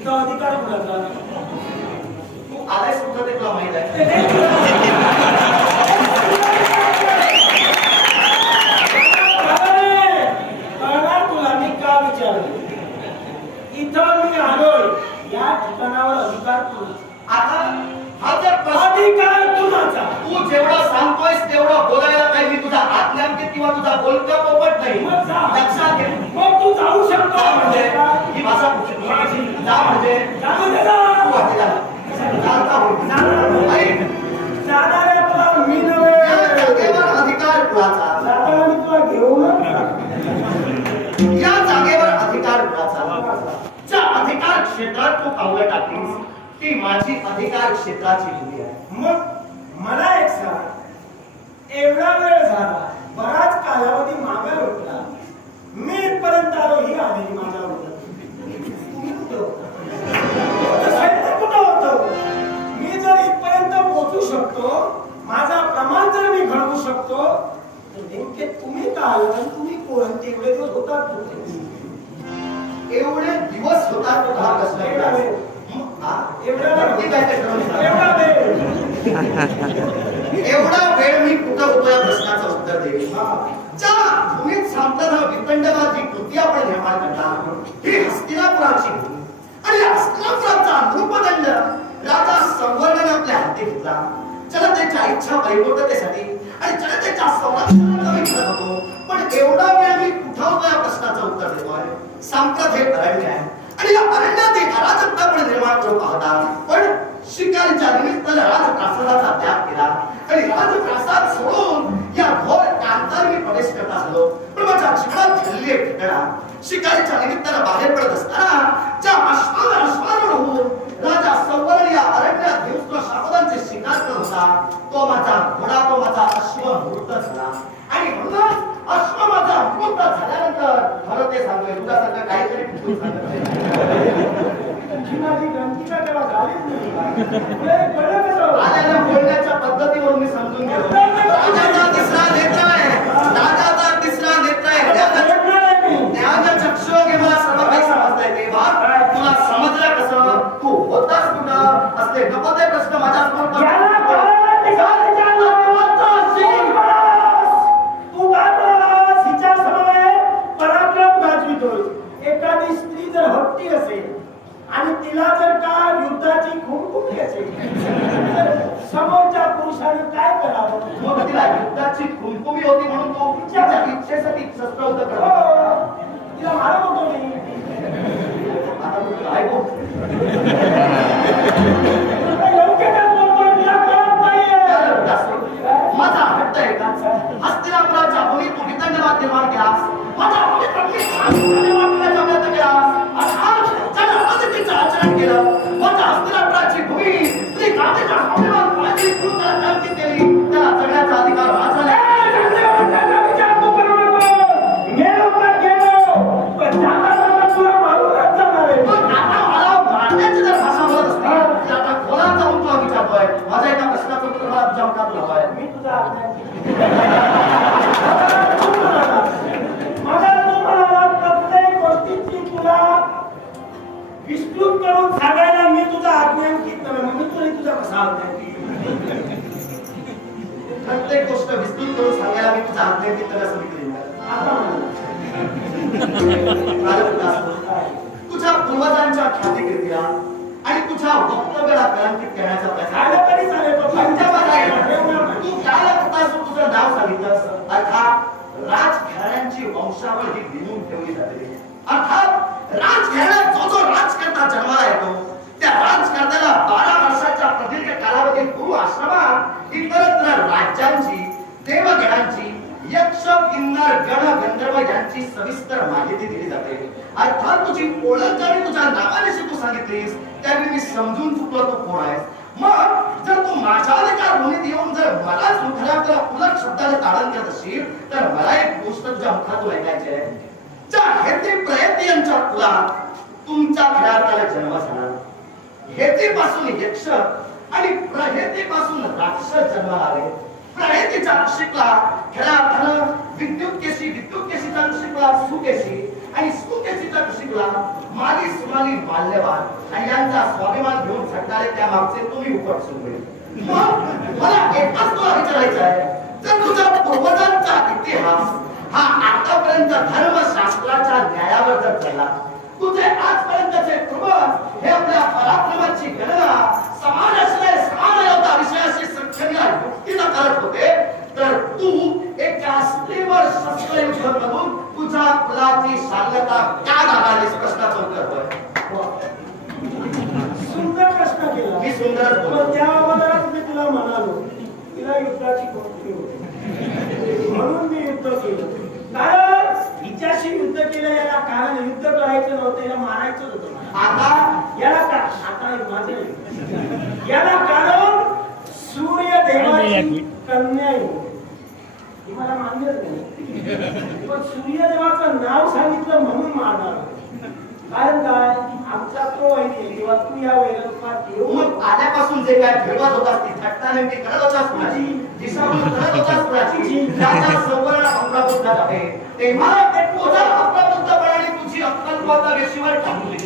तुझा अधिकार कुणाचा? तू आलाय सुद्धा ते तुला माहित आहे. कळणार तुला मी का विचारले? इथं मी आलोय या ठिकाणावर अधिकार कुणाचा? आता हा जर प्रश्न अधिकार कुणाचा? तू जेवढं सांगतोयस तेवढं बोलायला काही मी तुझा आज्ञांकित किंवा तुझा बोलका पोपट नाही. मग जा. लक्षात घे. मग तू जाऊ शकतो जा म्हणजे ही भाषा कुठची? जा म्हणजे जा म्हणजे जा. तू वाटी झाला. चालता होईल. ऐक. जाणाऱ्या तुला मी नव्हे. या जागेवर अधिकार कुणाचा? जाताना मी तुला घेऊनच जाणार. या जागेवर अधिकार कुणाचा? ज्या अधिकार क्षेत्रात तू पावलं टाकलीस ती माझी अधिकार क्षेत्राची भूमी आहे. मग मला एक सांग, एवढा वेळ झाला, बराच कालावधी मागे होता, मी इथपर्यंत आलो ही आलेली माझ्या होतं. तुम्ही कुठे होता? सैन्य कुठं होतं? मी जर इथपर्यंत पोहोचू शकतो, माझा प्रमाण जर मी घडवू शकतो, तर नेमके तुम्ही का आलात आणि तुम्ही कोण? तेवढे दिवस होतात कुठे? एवढे दिवस होता तो हा प्रश्न एवढा वेळ. एवढा वेळ मी कुठं होतो या प्रश्नाचं उत्तर देईल. ज्या भूमीत सांगताना वितंडवादी कृती आपण निर्माण करता ही हस्तिनापुराची भूमी आणि हस्तिनापुराचा नृपदंड राजा संवर्णन आपल्या हाती घेतला. जनतेच्या इच्छा परिपूर्णतेसाठी आणि जनतेच्या संरक्षणाचा विचार होतो. पण एवढा वेळ मी कुठं होतो या प्रश्नाचं उत्तर देतोय. सांप्रत हे अरण्य आहे आणि या अरण्यात एक अराजकता आपण निर्माण करू पाहता. पण शिकारीच्या निमित्तानं राजप्रासादाचा त्याग केला आणि राजप्रासाद सोडून या घोर कांतार मी प्रवेश करत असलो. पण माझ्या जीवनात घडली एक घटना. शिकारीच्या निमित्तानं बाहेर पडत असताना ज्या अश्वावर अश्वारूढ होऊन राजा संवर्ण या अरण्यात हिंस्र शापदांचे शिकार करत होता तो माझा घोडा, तो माझा अश्व मृत झाला. आणि म्हणूनच अश्व माझा मृत झाल्यानंतर खरं ते सांगतोय तुझ्यासारखं काहीतरी कुठून सांगत माझी ग्रंथी का तेव्हा झालीच नाही. आल्याला बोलण्याच्या पद्धतीवरून मी समजून घेतो. राजाचा तिसरा नेत्र आहे. राजाचा तिसरा नेत्र आहे. ज्ञानचक्षु घे मला सर्व काही समजता येते. तुला समजलं कसं? तू होतास कुठं? असले नको ते प्रश्न माझ्या समोर तू काय बोलास? हिच्या समवेत पराक्रम गाजवितोय. एखादी स्त्री जर हट्टी असेल आणि तिला जर का युद्धाची खुमखुमी असेल समोरच्या पुरुषाने काय करावं? मग तिला युद्धाची खुमखुमी होती म्हणून तो तिच्या इच्छेसाठी शस्त्र होतं करत. तिला मारत होतो मी. आता तू काय बोल? माझा हट्ट आहे का? हस्तिनापुराच्या भूमीत तू वितंडवाद निर्माण केलास. माझ्या भूमीत प्रयत्न केलास. आचरण केलं. माझ्या हस्तिनापुराची भूमी स्त्री कांतेच्या स्वाभिमान माझी कृताला कल्पित केली. त्याला जगण्याचा अधिकार माझा मारण्याची जर भाषा बोलत असते आता कोणा जाऊन तुला विचारतोय. माझ्या एका प्रश्नाचं उत्तर मला तुझ्या मुखात हवंय. मी तुझा विस्तृत करून सांगायला मी तुझा आज्ञांकित नव्हे. मग मी तुझा कसा आज्ञांकित? प्रत्येक गोष्ट विस्तृत करून सांगायला मी तुझा आज्ञांकित नव्हे असं मी तुझ्या पूर्वजांच्या ख्यातिकीर्तीला आणि तुझ्या वक्तव्याला कलंकित करण्याचा प्रयत्न तू काय करतास? तुझं नाव सांगितलंस. अर्थात राजघराण्यांची वंशावळ ही लिहून ठेवली जाते. अर्थात राजघराण्यात जो जो राजकर्ता जन्माला येतो त्या राजकर्त्याला 12 वर्षाच्या प्रदीर्घ कालावधीत गुरु आश्रमात इतरत्र राज्यांची, देवगणांची, यक्ष, किन्नर, गण, गंधर्व यांची सविस्तर माहिती दिली जाते. अर्थात तुझी ओळख आणि तुझ्या नावानिशी तू सांगितलीस त्यावेळी मी समजून चुकलो तू कोण आहेस. मग जर तू माझ्या अधिकार भूमीत येऊन जर मलाच मुखाला उलट शब्दाने ताडण करत असशील तर मला एक गोष्ट तुझ्या मुखातून ऐकायची आहे. ज्या हेती प्रयती यांच्या कुलात तुमच्या खेळाला जन्म झाला. हेतीपासून यक्ष आणि प्रहेतीपासून राक्षस जन्माला आले. प्रहेतीच्या शिकला खेळात विद्युत केशी, विद्युत केशीचा शिकला सुकेशी आणि स्तुत्यचित्त ऋषिकुला माली सुमाली माल्यवान आणि यांचा स्वाभिमान घेऊन झटणारे त्या मागचे तुम्ही उपट सुरू मला एकच तुला विचारायचं आहे, जर तुझ्या पूर्वजांचा इतिहास हा आतापर्यंत धर्मशास्त्राच्या न्यायावर जर चालला, तुझे आजपर्यंतचे पूर्वज हे आपल्या पराक्रमाची गणना समाजाश्रय समानता विषयाशी संख्येने युक्तीनं करत होते, तर तू एका स्त्रीवर शस्त्रयुद्ध करून तुझ्या कुलाची शांतता का नागालीस? प्रश्नाचं उत्तर होय. सुंदर प्रश्न केला. मी सुंदरच बोलतो. पण त्याबरोबरच मी तुला म्हणालो, तिला युद्धाची कोणती होती म्हणून मी युद्ध केलं. कारण हिच्याशी युद्ध केलं याला कारण युद्ध करायचं नव्हतं, याला मारायचं होतं. आता याला का आता माझे याला कारण सूर्यदेवाची कन्या आहे. हे मला मान्यच नाही, पण सूर्यदेवाचं नाव सांगितलं म्हणून मारणार. कारण काय आमचा तो आहे तेव्हा तू या वैरत्वात येऊ. मग आल्यापासून जे काय फिरवत होतास ती थट्टा नेमकी करत होतास कुणाची? दिशाभूल करत होतास कुणाची? त्याच्या सौवर्ण अमराबुद्ध आहे तेव्हा ते तुझ्या अमराबुद्धपणाने तुझी अक्कलवादा रेषेवर टाकली.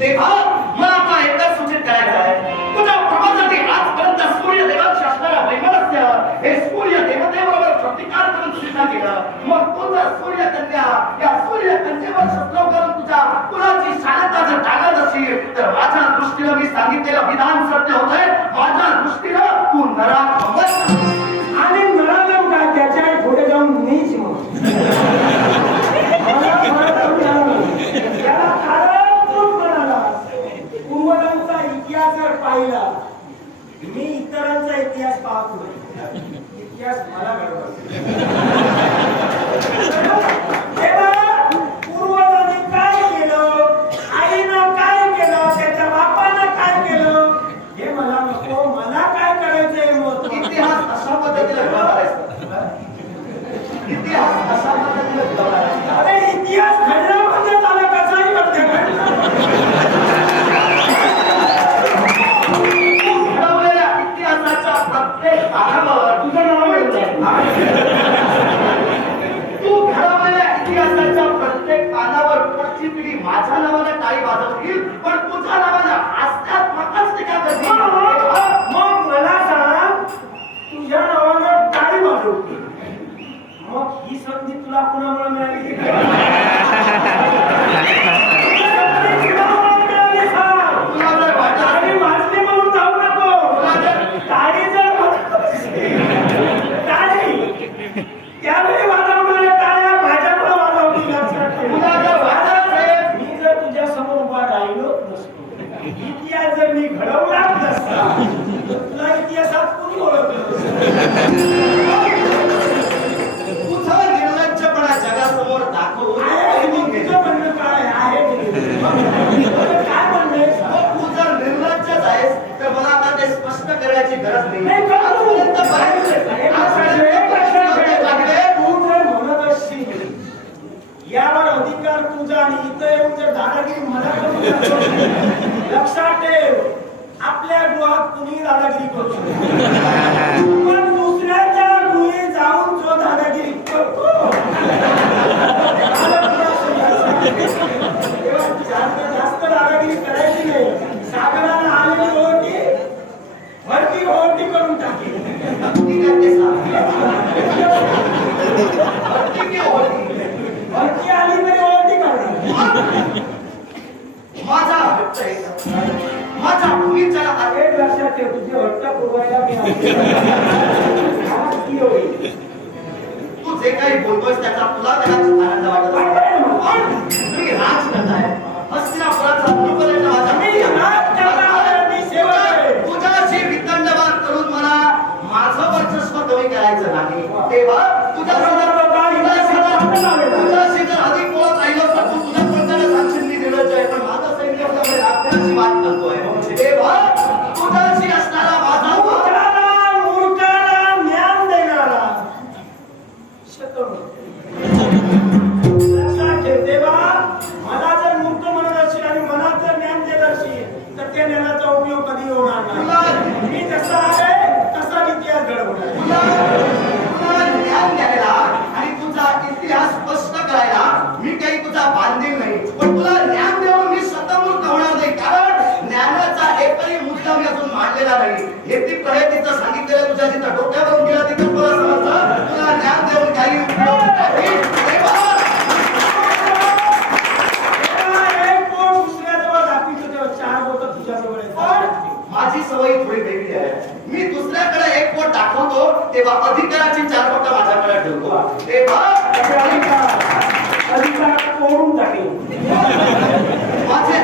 तेव्हा मला आता एकच सूचित करायचं आहे, तुझ्या प्रभासाठी आजपर्यंत सूर्यदेवाची असणारा वैमनस्य हे सूर्य देवतेबरोबर प्रतिकार करून सुद्धा केलं. मग तुझं सूर्यकन्या या सूर्यकन्येवर शस्त्र करून तुझ्या कुलाची शांतता जर टाकत असेल तर माझ्या दृष्टीनं मी सांगितलेलं विधान सत्य होतंय. माझ्या दृष्टीनं तू नरात आणि नराधम काय त्याच्या पुढे जाऊन मीच मग याला कारण तूच म्हणाला. पूर्वजांचा इतिहास जर पाहिला, मी इतरांचा इतिहास पाहत नाही, इतिहास मला घडवतो. पूर्वजांनी काय केलं, आईनं काय केलं, त्याच्या बापानं काय केलं हे मला नको. मला काय करायचंय मग इतिहास अशा पद्धतीने घडवायचा. इतिहास अशा पद्धतीने घडवायचा. अरे इतिहास घडला म्हणजे त्याला कसाही करते घडवलेल्या इतिहासाच्या प्रत्येक पानावर तुझं नाव तू घडवलेल्या इतिहासाच्या प्रत्येक पानावर पुढची पिढी माझ्या नावाने टाळी वाजवतील, पण तुझ्या नावाने हास्यात्मकच टीका करतील. मग मला सांग, तुझ्या नावानं टाळी वाजवते, मग ही संधी तुला कुणामुळे मिळाली? तुला जर वाटत टाळी वाजली म्हणून जाऊ नको. टाळी जर टाळी त्यावेळी वाजवणाऱ्या टाळ्या माझ्यामुळे वाजवतील, लक्षात ठेव. तुला जर वाटत असेल, मी जर तुझ्या समोर उभा राहिलोच नसतो, इतिहास जर मी घडवलाच नसता, तुला इतिहासात कुणी ओळखलं तुझं निर्लज्जपणा जगासमोर दाखवून आहे. मग तुझं म्हणणं काय आहे? काय म्हणणं आहे? तू जर निर्लज्जच आहेस तर मला आता ते स्पष्ट करण्याची गरज नाही. नाही, करू. आजपर्यंत तू जर म्हणत असशील यावर अधिकार तुझा आणि इथं येऊन जर दादागिरी मला करू शकतो, लक्षात ठेव, आपल्या गृहात कुणी दादागिरी करू शकतो, पण दुसऱ्याच्या गृही जाऊन जो दादागिरी करतो तेव्हा जास्त दादागिरी करायची नाही. सागराला आलेली ओटी भरती ओटी करून टाकेल. भरती आली तरी ओटी करणार. माझ्या भूमीच्या एक लक्षात ठेव, तुझे हट्ट पुरवायला मी आहे. तू जे काही बोलतोयस त्याचा तुला कदाचित आनंद वाटत असेल. पण मी राजकन्या आहे. हस्तिनापुराचा नृपदंड माझा. मी सेवा आहे. तुझ्याशी वितंडवाद करून मला माझं वर्चस्व कमी करायचं नाही. तेव्हा तुझ्याशी जर अधिक बोलत राहिलो तर तू तुझ्या कोणत्याला सांगशील मी निर्लज्ज आहे, पण माझं सैन्य आपल्याकडे आपल्याशी वाद करतोय. तेव्हा तुझ्याशी असणारा माझा मूर्खाला ज्ञान देणारा लक्षात ठेव. तेव्हा मला जर मूर्ख काही उपयोग नाही. तेव्हा एक बोट दुसऱ्याजवळ दाखवितो तेव्हा चार बोट तुझ्याजवळ येतात. माझी सवय थोडी वेगळी आहे. मी दुसऱ्याकडे एक बोट दाखवतो तेव्हा अधिकाराची चार बोट माझ्याकडे ठेवतो. तेव्हा अधिकार तोडून टाकेल. माझे